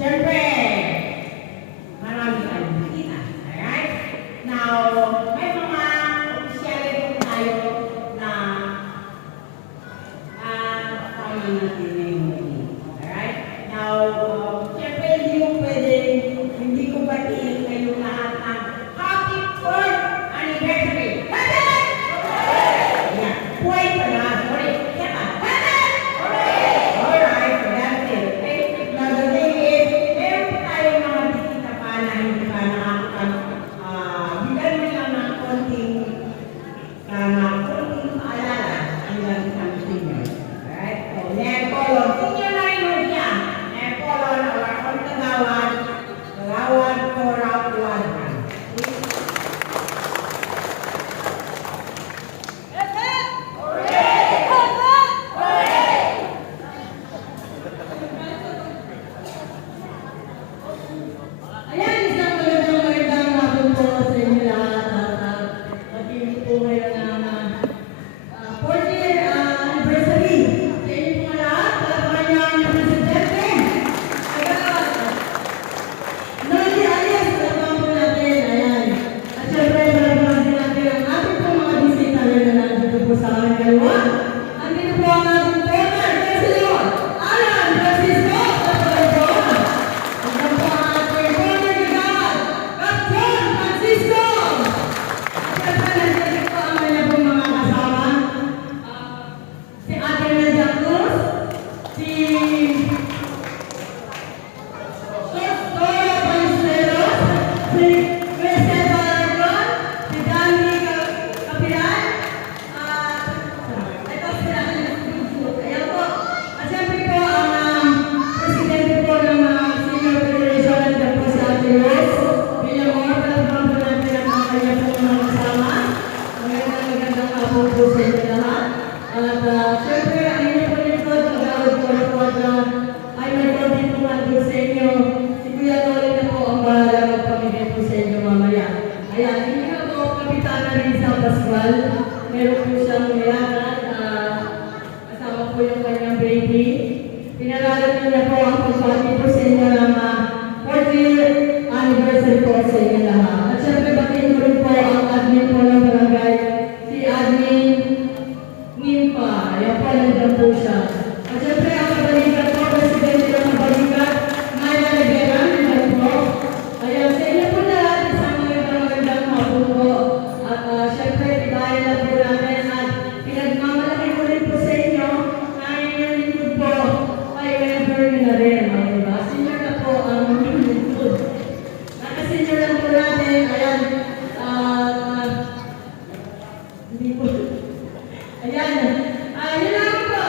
Siyempre, marami tayong bisita. Alright? Now, may mga opisyale po tayo na kasama natin ngayong gabi. Alright? Now, siyempre hindi ko pwedeng, hindi ko batiin kayo lahat ng happy 4th anniversary. Happy! Yeah. Point pa na. Sorry. Yeah. Happy! Alright. So that's it. Okay? Now, the thing is, meron pa tayong mga bisita pa na hindi pa bigyan mo lang ng konting paalala ang lang isang senior. Alright? So, Nepolon. Senior na rin mo siya. Nepolon, our own Kagawad. Kagawad Cora Cuadran. Ayan, isang magandang hapon po sa inyo lahat at pag-ibig po ngayon ng 40th anniversary sa inyo po lahat at kanyang presidente. Noli alias, talagang po natin, ayan. At syempre, malagyan din natin ang ating po mga bisita na nandito po sa aking dalawa. Andito po ang ating former President, Alan Francisco Caparazon. Andito po ang ating former Kagawad, Captain Francisco. At syempre, nandito po ang kanya pong mga kasama. Si Ate Nadia Cruz, si Dora Ballesteros, si Crescent Alarcon, si Danny Capilan, ito sila ayan po. At siyempre po ang presidente po ng Senior Federation at po si Ate Rose. Bilang mga palabang po natin ang kanya po mga kasama. Magandang hapon po sa inyo lahat. At siyempre, ang inyo po nito, Kagawad Cora Cuadran, ay may konti po nandun sa inyo. Si Kuya Tolly na po ang bahala magpamigay po sa inyo mamaya. Ayan, hindi na po Kapitana Riza Pascual. Meron po siyang nilakan. Kasama po yung kanyang baby. Pinalalan niya po ang pagpati po sa inyo ng 40th anniversary po sa inyo lahat. At syempre, batiin ko rin po ang admin po ng barangay, si Admin Nimpa. Ayan po, nandiyan po siya. At syempre, ang kabalikat po, presidente ng kabalikat, Maya Rivera, nandiyan po. Ayan, sa inyo po lahat, isang magandang hapon po. At syempre, dahil na po natin at pinagmamalaki ko rin po sa inyo na inyong lingkod po ay member nyo na rin. Diba? Senior na po ang inyong lingkod. Naka-senior lang po natin. Ayan, hindi po. Ayan, yun lang po.